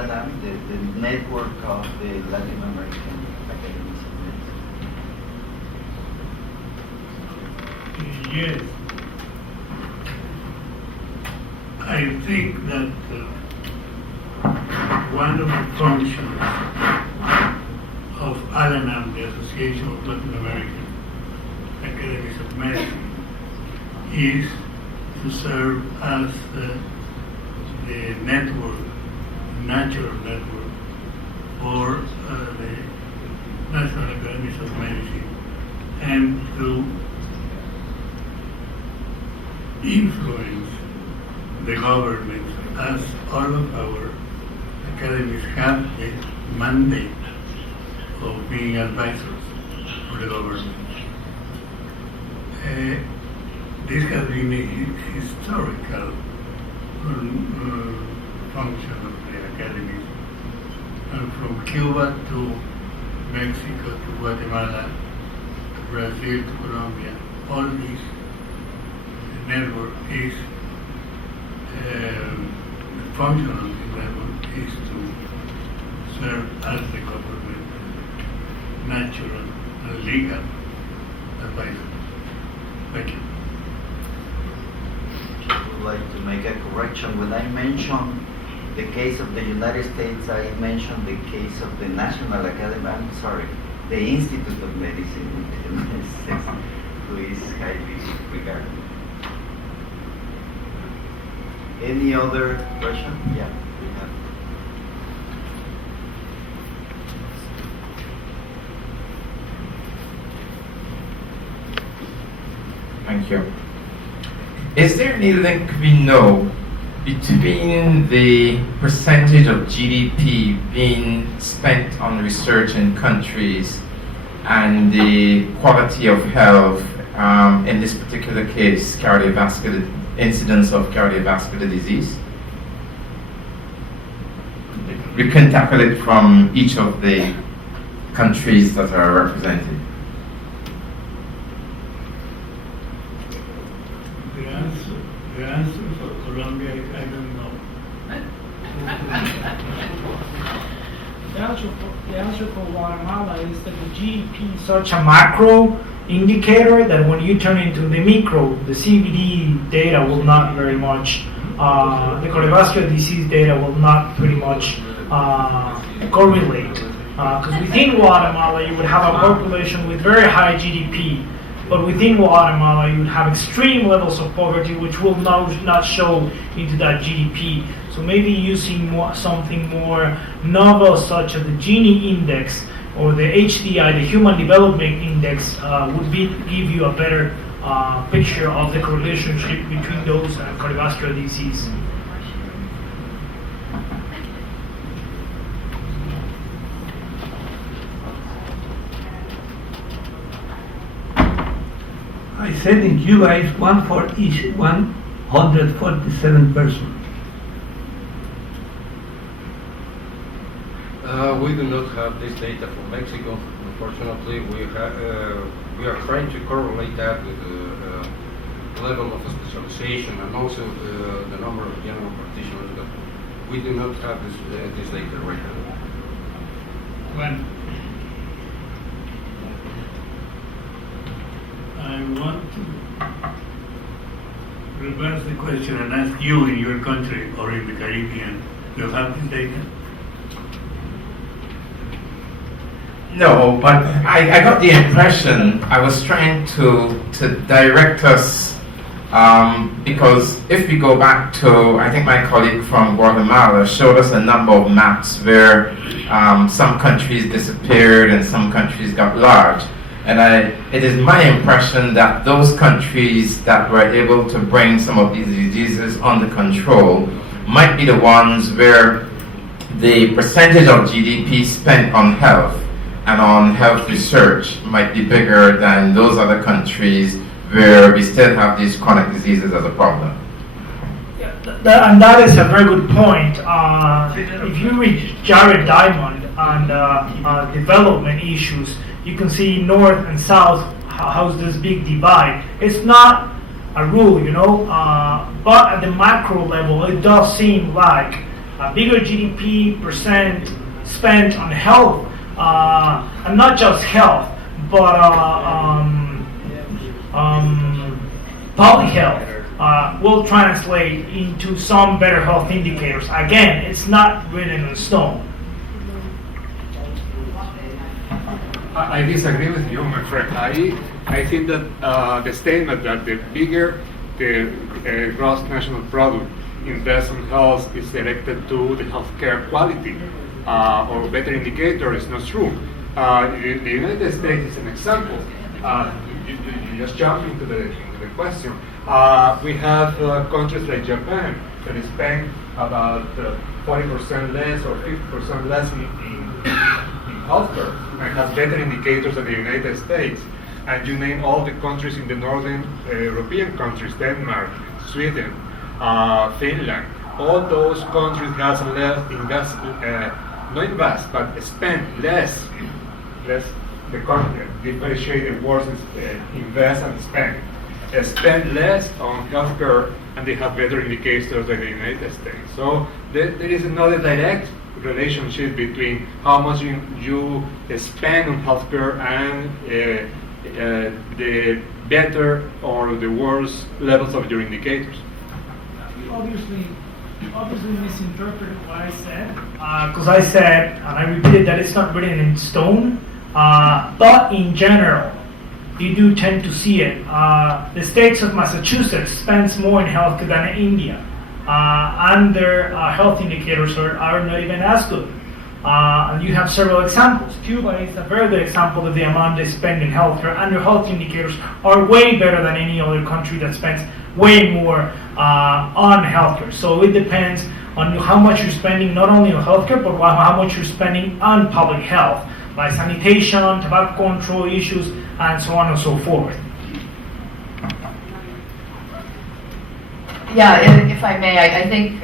ALANAM, the network of the Latin American Academies of Medicine? Yes. I think that one of the functions of ALANAM, the Association of Latin American Academies of Medicine, is to serve as the network, natural network for the National Academies of Medicine, and to influence the government, as all of our academies have the mandate of being advisors for the government. This has been a historical function of the academies, and from Cuba to Mexico to Guatemala, to Brazil to Colombia, all this network is the function of the network is to serve as the government natural and legal advisor. Thank you. I would like to make a correction. When I mentioned the case of the United States, I mentioned the case of the National Academy, I'm sorry, the Institute of Medicine in the United States, who is highly regarded. Any other question? Yeah, we have. Thank you. Is there any link we know between the percentage of GDP being spent on research in countries and the quality of health, in this particular case, cardiovascular incidence of cardiovascular disease? We can tackle it from each of the countries that are represented. The answer for Colombia, I don't know. The answer for Guatemala is that the GDP is such a macro indicator that when you turn into the micro, the CVD data will not very much, the cardiovascular disease data will not pretty much correlate. Because within Guatemala, you would have a population with very high GDP, but within Guatemala, you would have extreme levels of poverty, which will not show into that GDP. So maybe using something more novel, such as the Gini index or the HDI, the Human Development Index, would give you a better picture of the relationship between those and cardiovascular disease. I said in Cuba it's one for each 147 persons. We do not have this data from Mexico. Unfortunately, we are trying to correlate that with the level of specialization and also the number of general practitioners. But we do not have this data right now. Juan, I want to reverse the question and ask you, in your country or in the Caribbean, do you have this data? No, but I got the impression I was trying to direct us, because if we go back to, I think my colleague from Guatemala showed us a number of maps where some countries disappeared and some countries got large. And it is my impression that those countries that were able to bring some of these diseases under control might be the ones where the percentage of GDP spent on health and on health research might be bigger than those other countries where we still have these chronic diseases as a problem. Yeah, and that is a very good point. If you read Jared Diamond on development issues, you can see north and south, how's this big divide. It's not a rule, but at the macro level, it does seem like a bigger GDP percent spent on health, and not just health, but public health, will translate into some better health indicators. Again, it's not written in stone. I disagree with you, my friend. I think that the statement that the bigger the gross national product invest on health is directed to the healthcare quality or better indicator is not true. The United States is an example. You just jump into the question. We have countries like Japan that is paying about 40% less or 50% less in healthcare and has better indicators than the United States. And you name all the countries in the northern European countries, Denmark, Sweden, Finland. All those countries has spend less. The country differentiate the words invest and spend. Spend less on healthcare and they have better indicators than the United States. So there is another direct relationship between how much you spend on healthcare and the better or the worse levels of your indicators. Obviously misinterpreted what I said, because I said, and I repeated that it's not written in stone, but in general, you do tend to see it. The states of Massachusetts spends more in healthcare than India, and their health indicators are not even as good. And you have several examples. Cuba is a very good example of the amount they spend in healthcare, and their health indicators are way better than any other country that spends way more on healthcare. So it depends on how much you're spending, not only on healthcare, but how much you're spending on public health, like sanitation, tobacco control issues, and so on and so forth. Yeah, if I may, I think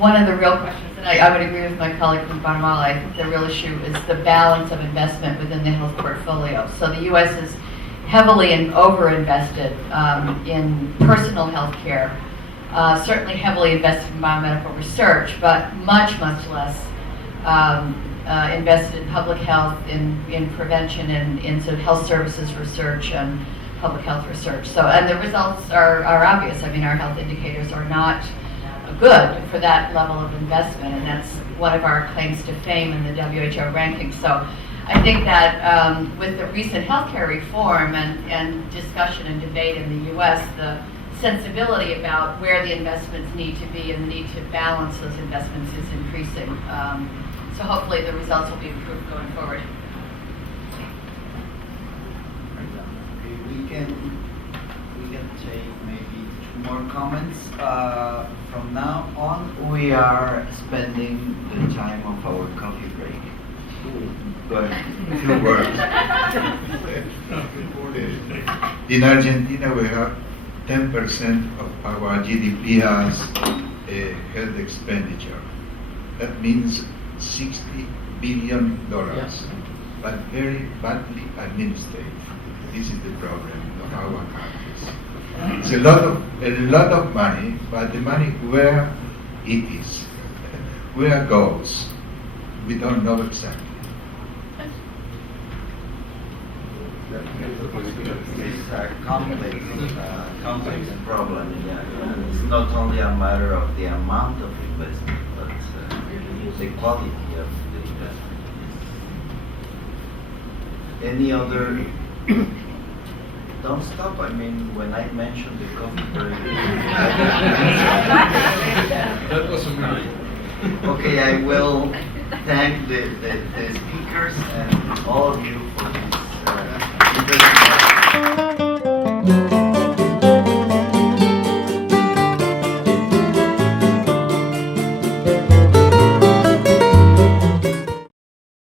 one of the real questions, and I would agree with my colleague from Guatemala, I think the real issue is the balance of investment within the health portfolio. So the U.S. is heavily and overinvested in personal health care, certainly heavily invested in biomedical research, but much less invested in public health, in prevention, and in sort of health services research and public health research. So, and the results are obvious. I mean, our health indicators are not good for that level of investment, and that's one of our claims to fame in the WHO rankings. So I think that with the recent healthcare reform and discussion and debate in the U.S., the sensibility about where the investments need to be and the need to balance those investments is increasing. So hopefully the results will be improved going forward. We can take maybe 2 more comments. From now on, we are spending the time of our coffee break. But 2 words. In Argentina, we have 10% of our GDP as health expenditure. That means $60 billion, but very badly administered. This is the problem of our countries. It's a lot of money, but the money where it is, where it goes, we don't know exactly. It's a complex problem. Yeah. It's not only a matter of the amount of investment, but the quality of the investment. Any other? Don't stop. I mean, when I mentioned the coffee break. That was amazing. Okay, I will thank the speakers and all of you for